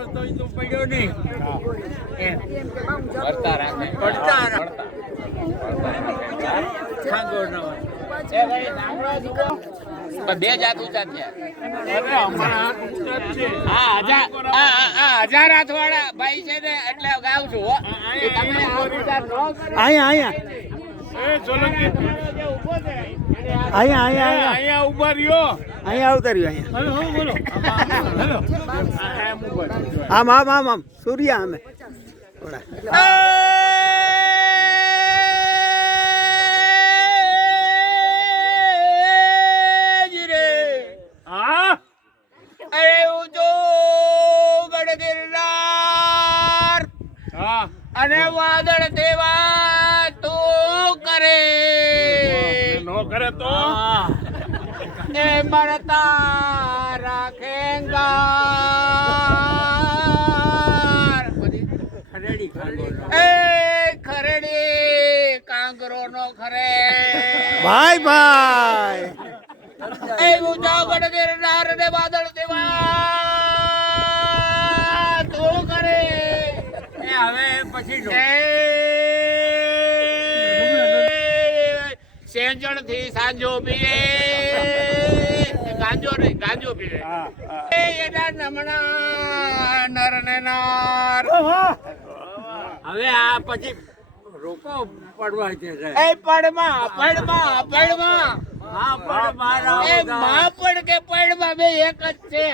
પડ્યો તો ઈ તો પડ્યો નહીં. પડતા રાખે. પડતા રાખે. ખાંગો ન હોય. એ ભાઈ નામડો જુઓ. પણ બે જાત ઊંચા થયા. અરે અમારા હાથ ઊંચા જ છે. આ 1000 હાથવાળા ભાઈ છે ને એટલે ગાવ છું હો. એ તમે આ ઊંચા ન કરો. અહીંયા એ સોલંકી જે ઊભો છે અહીંયા ઉભા રહ્યો. અહીંયા આવતા રહ્યો અહીંયા હલો બોલો. હેલો. એમ ઉભા રહ્યો. આમ સૂર્યા અમે થોડા હા અરે ઊંચો ગઢ ગિરનાર હા અને વાદળ તેવા તું કરે નો કરે તો એ મરતા રાખેંગા ખરેડી ખાંગો ન. એ ખરેડી કાંગરો નો ખરે ભાઈ એ ઊંચો ગઢ ગિરનાર ને વાદળ તેવા તું કરે એ હવે પછી નો. સેંજણ થી સાંજો પીએ ગાંજો નહીં ગાંજો પીએ હા હા. એ એના નમણા નર ને નર હવે આ પછી રોકો પડવા છે એ પડમાં હા પણ મારા એ માં પડ કે પડમાં બે એક જ છે